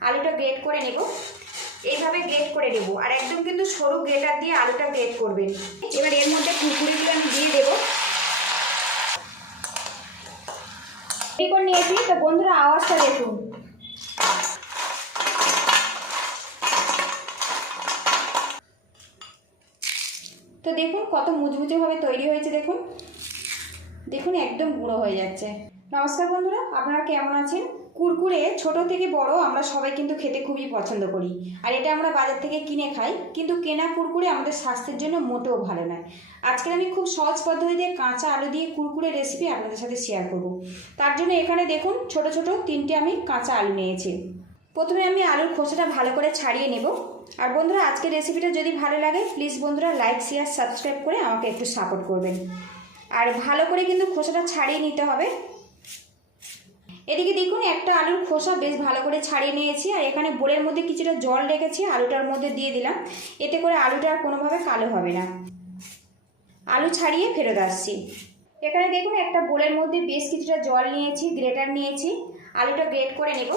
আলুটা গ্রেট করে নেব। এইভাবে গ্রেট করে নেব। আর একদম কিন্তু সরু গ্রেটার দিয়ে আলুটা গ্রেট করবেন। এবার এর মধ্যে কুকুরিগুলো আমি দিয়ে দেবো। করে নিয়েছি। তো বন্ধুরা, আওয়াজটা দেখুন। তো দেখুন কত মুচমুচেভাবে তৈরি হয়েছে, দেখুন। দেখুন, একদম গুঁড়ো হয়ে যাচ্ছে। নমস্কার বন্ধুরা, আপনারা কেমন আছেন? কুরকুরে ছোট থেকে বড় আমরা সবাই কিন্তু খেতে খুবই পছন্দ করি। আর এটা আমরা বাজার থেকে কিনে খাই, কিন্তু কেনা কুরকুরে আমাদের স্বাস্থ্যের জন্য মোটেও ভালো নয়। আজকে আমি খুব সহজ পদ্ধতিতে কাঁচা আলু দিয়ে কুরকুরে রেসিপি আপনাদের সাথে শেয়ার করব। তার জন্য এখানে দেখুন, ছোট ছোট তিনটে আমি কাঁচা আলু নিয়েছি। প্রথমে আমি আলুর খোসাটা ভালো করে ছাড়িয়ে নেব। আর বন্ধুরা, আজকের রেসিপিটা যদি ভালো লাগে প্লিজ বন্ধুরা লাইক শেয়ার সাবস্ক্রাইব করে আমাকে একটু সাপোর্ট করবেন। আর ভালো করে কিন্তু খোসাটা ছাড়িয়ে নিতে হবে। এদিকে দেখুন, একটা আলুর খোসা বেশ ভালো করে ছাড়িয়ে নিয়েছি, আর এখানে বোলের মধ্যে কিছুটা জল রেখেছি, আলুটার মধ্যে দিয়ে দিলাম। এতে করে আলুটা আর কোনোভাবে কালো হবে না। আলু ছাড়িয়ে ফেরত আসছি। এখানে দেখুন, একটা বোলের মধ্যে বেশ কিছুটা জল নিয়েছি, গ্রেটার নিয়েছি। আলুটা গ্রেট করে নেব।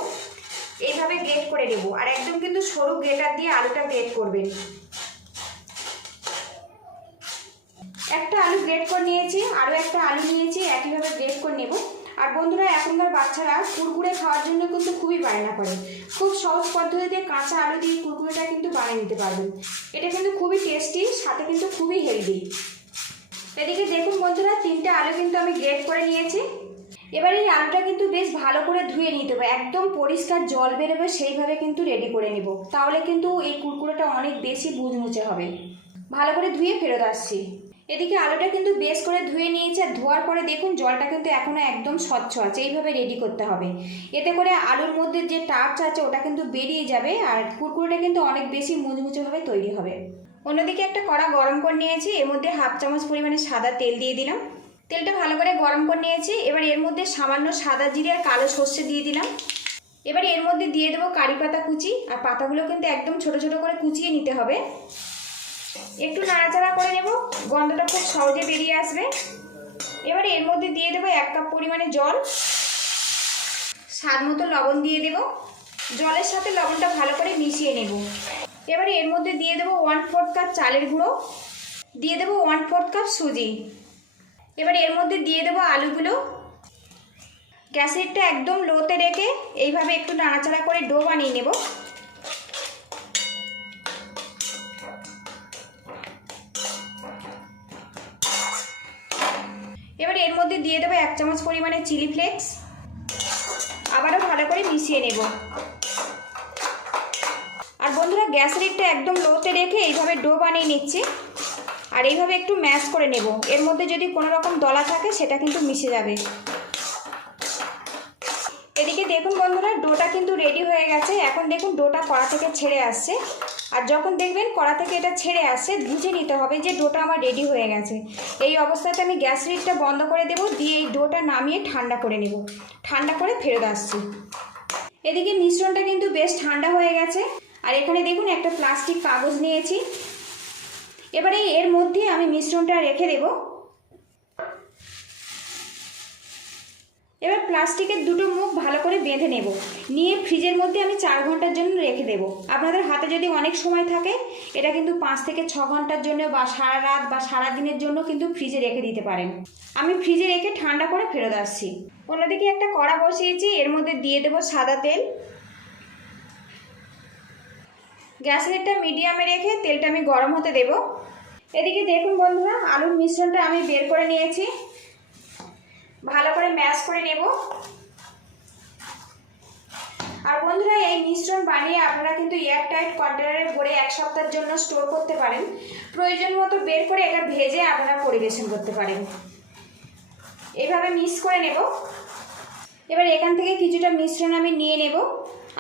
এইভাবে গ্রেট করে নেব, আর একদম কিন্তু সরু গ্রেটার দিয়ে আলুটা গ্রেট করবেন। একটা আলু গ্রেট করে নিয়েছি, আরও একটা আলু নিয়েছি, একইভাবে গ্রেট করে নেব। আর বন্ধুরা, এখনকার বাচ্চারা কুরকুরে খাওয়ার জন্য কিন্তু খুবই বায়না করে। খুব সহজ পদ্ধতিতে কাঁচা আলু দিয়ে কুরকুরেটা কিন্তু বানিয়ে নিতে পারবেন এটা কিন্তু খুবই টেস্টি সাথে কিন্তু খুবই হেলদি এদিকে দেখুন বন্ধুরা, তিনটে আলু কিন্তু আমি গ্রেট করে নিয়েছি। এবার এই আলুটা কিন্তু বেশ ভালো করে ধুয়ে নিতে হবে। একদম পরিষ্কার জল বেরোবে, সেইভাবে কিন্তু রেডি করে নেব। তাহলে কিন্তু এই কুরকুরেটা অনেক বেশি বুঝমুচে হবে। ভালো করে ধুয়ে ফেরত আসছি। এদিকে আলুটা কিন্তু বেশ করে ধুয়ে নিয়েছে আর ধোয়ার পরে দেখুন জলটা কিন্তু এখনও একদম স্বচ্ছ আছে। এইভাবে রেডি করতে হবে। এতে করে আলুর মধ্যে যে টাচ আছে ওটা কিন্তু বেরিয়ে যাবে আর কুরকুরেটা কিন্তু অনেক বেশি মুচমুচেভাবে তৈরি হবে। অন্যদিকে একটা কড়া গরম করে নিয়েছি। এর মধ্যে হাফ চামচ পরিমাণে সাদা তেল দিয়ে দিলাম। তেলটা ভালো করে গরম করে নিয়েছি। এবার এর মধ্যে সামান্য সাদা জিরে আর কালো সর্ষে দিয়ে দিলাম। এবার এর মধ্যে দিয়ে দেবো কারি পাতা কুচি। আর পাতাগুলো কিন্তু একদম ছোট ছোট করে কুচিয়ে নিতে হবে। একটু নাড়াচাড়া করে নেব। গন্ধটা খুব সহজে বেরিয়ে আসবে। এবারে এর মধ্যে দিয়ে দেবো এক কাপ পরিমাণে জল। স্বাদ মতো লবণ দিয়ে দেব। জলের সাথে লবণটা ভালো করে মিশিয়ে নেব। এবারে এর মধ্যে দিয়ে দেবো ওয়ান ফোর্থ কাপ চালের গুঁড়ো। দিয়ে দেবো ওয়ান ফোর্থ কাপ সুজি। এবার এর মধ্যে দিয়ে দেবো আলুগুলো। গ্যাসেরটা একদম লোতে রেখে এইভাবে একটু নাড়াচাড়া করে ডো বানিয়ে নেব। মধ্যে দিয়ে দেবো এক চামচ পরিমাণে চিলি ফ্লেক্স। আবারও ভালো করে মিশিয়ে নেব। আর বন্ধুরা গ্যাস রেটটা একদম লোতে রেখে এইভাবে ডো বানিয়ে নিচ্ছি। আর এইভাবে একটু ম্যাশ করে নেব। এর মধ্যে যদি কোনো রকম দলা থাকে, সেটা কিন্তু মিশে যাবে। এদিকে দেখুন বন্ধুরা, ডোটা কিন্তু রেডি হয়ে গেছে। এখন দেখুন ডোটা কড়া থেকে ছেড়ে আসছে। আর যখন দেখবেন কড়া থেকে এটা ছেড়ে আসছে বুঝে নিতে হবে যে ডোটা আমার রেডি হয়ে গেছে। এই অবস্থাতে আমি গ্যাস রিটটা বন্ধ করে দেবো, দিয়ে এই ডোটা নামিয়ে ঠান্ডা করে নেব। ঠান্ডা করে ফেরত আসছি। এদিকে মিশ্রণটা কিন্তু বেশ ঠান্ডা হয়ে গেছে। আর এখানে দেখুন, একটা প্লাস্টিক কাগজ নিয়েছি। এবারে এর মধ্যে আমি মিশ্রণটা রেখে দেব। এবার প্লাস্টিকের দুটো মুখ ভালো করে বেঁধে নেব। নিয়ে ফ্রিজের মধ্যে আমি চার ঘণ্টার জন্য রেখে দেব। আপনাদের হাতে যদি অনেক সময় থাকে, এটা কিন্তু পাঁচ থেকে ছ ঘণ্টার জন্য বা সারা রাত বা সারা দিনের জন্য কিন্তু ফ্রিজে রেখে দিতে পারেন। আমি ফ্রিজে রেখে ঠান্ডা করে ফেরত আসছি। অন্যদিকে একটা কড়া বসিয়েছি, এর মধ্যে দিয়ে দেবো সাদা তেল। গ্যাস রেটটা মিডিয়ামে রেখে তেলটা আমি গরম হতে দেব। এদিকে দেখুন বন্ধুরা, আলুর মিশ্রণটা আমি বের করে নিয়েছি। ভালো করে ম্যাশ করে নেব। আর বন্ধুরা, এই মিশ্রণ বানিয়ে আপনারা কিন্তু এয়ারটাইট কন্টেনারে ভরে এক সপ্তাহের জন্য স্টোর করতে পারেন। প্রয়োজন মতো বের করে এটা ভেজে আপনারা পরিবেশন করতে পারেন। এভাবে মিক্স করে নেব। এবার এখান থেকে কিছুটা মিশ্রণ আমি নিয়ে নেব।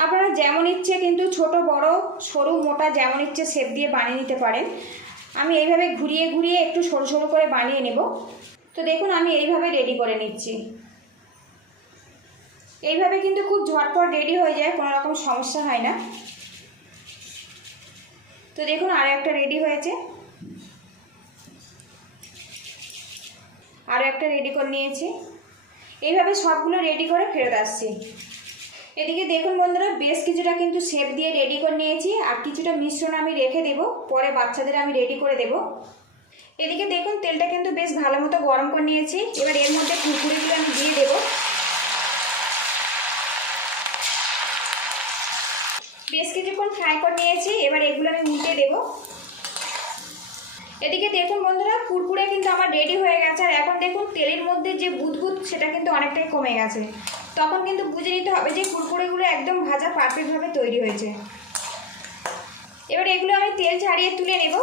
আপনারা যেমন ইচ্ছে কিন্তু ছোট, বড়, সরু, মোটা যেমন ইচ্ছে শেপ দিয়ে বানিয়ে নিতে পারেন। আমি এইভাবে ঘুরিয়ে ঘুরিয়ে একটু সরু সরু করে বানিয়ে নেব। তো দেখুন, আমি এইভাবে রেডি করে নিচ্ছি। এইভাবে কিন্তু খুব ঝটপট রেডি হয়ে যায়, কোনো রকম সমস্যা হয় না। তো দেখুন, আর একটা রেডি হয়েছে। আরও একটা রেডি করে নিয়েছি। এইভাবে সবগুলো রেডি করে ফেরত আসছি। এদিকে দেখুন বন্ধুরা, বেশ কিছুটা কিন্তু শেপ দিয়ে রেডি করে নিয়েছি, আর কিছুটা মিশ্রণ আমি রেখে দেব, পরে বাচ্চাদের আমি রেডি করে দেব। এদিকে দেখুন, তেলটা কিন্তু বেশ ভালো মতো গরম করে নিয়েছি। এবার এর মধ্যে কুরকুরিগুলো আমি দিয়ে দেব। বেশ কিছুক্ষণ ফ্রাই করে নিয়েছি, এবার এগুলো আমি উল্টে দেবো। এদিকে দেখুন বন্ধুরা, কুরকুরে কিন্তু আমার রেডি হয়ে গেছে। আর এখন দেখুন, তেলের মধ্যে যে বুদবুদ, সেটা কিন্তু অনেকটাই কমে গেছে। তখন কিন্তু বুঝে নিতে হবে যে কুরকুরেগুলো একদম ভাজা পারফেক্টভাবে তৈরি হয়েছে। এবার এগুলো আমি তেল ছাড়িয়ে তুলে নেব।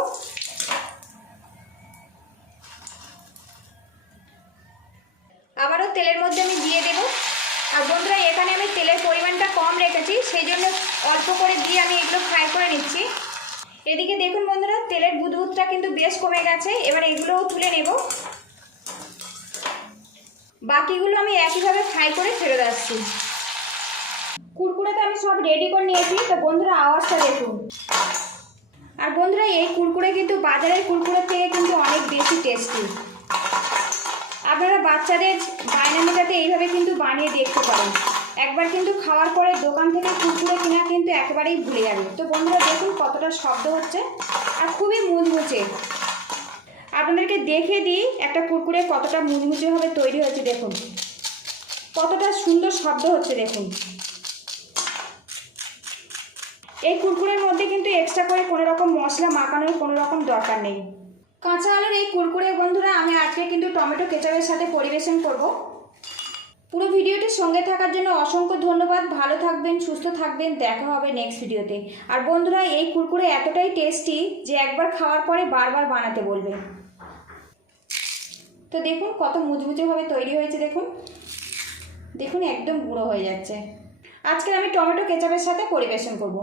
তেলের মধ্যে আমি দিয়ে দেব। আর বন্ধুরা, এখানে আমি তেলের পরিমাণটা কম রেখেছি, সেই জন্য অল্প করে দিয়ে আমি এগুলো ফ্রাই করে নিচ্ছি। এদিকে দেখুন বন্ধুরা, তেলের বুদবুদটা কিন্তু বেশ কমে গেছে, এবার এগুলোও তুলে নেব। বাকিগুলো আমি একইভাবে ফ্রাই করে ফেরত আসছি কুরকুরে তো আমি সব রেডি করে নিয়েছি, তো বন্ধুরা, আওয়াজটা দেখুন। আর বন্ধুরা, এই কুরকুরে কিন্তু বাজারের কুরকুরের থেকে কিন্তু অনেক বেশি টেস্টি আপনারা বাচ্চাদের বায়না মেটাতে এইভাবে কিন্তু বানিয়ে দেখতে পারেন। একবার কিন্তু খাওয়ার পরে দোকান থেকে কুরকুরে কিনা কিন্তু একেবারেই ভুলে যাবে তো বন্ধুরা, দেখুন কতটা শব্দ হচ্ছে আর খুবই মুচমুচে। আপনাদেরকে দেখে দিই একটা কুরকুরে কতটা মুচমুচেভাবে তৈরি হয়েছে, দেখুন। কতটা সুন্দর শব্দ হচ্ছে, দেখুন। এই কুরকুরের মধ্যে কিন্তু এক্সট্রা করে কোনো রকম মশলা মাখানোর কোনো রকম দরকার নেই। কাঁচা আলুর এই কুরকুরে বন্ধুরা, আমি আজকে কিন্তু টমেটো কেচাপের সাথে পরিবেশন করব। পুরো ভিডিওটির সঙ্গে থাকার জন্য অসংখ্য ধন্যবাদ। ভালো থাকবেন, সুস্থ থাকবেন। দেখা হবে নেক্সট ভিডিওতে। আর বন্ধুরা, এই কুরকুরে এতটাই টেস্টি যে একবার খাওয়ার পরে বারবার বানাতে বলবে। তো দেখুন, কত মুচমুচেভাবে তৈরি হয়েছে, দেখুন। দেখুন, একদম গুঁড়ো হয়ে যাচ্ছে। আজকে আমি টমেটো কেচাপের সাথে পরিবেশন করব।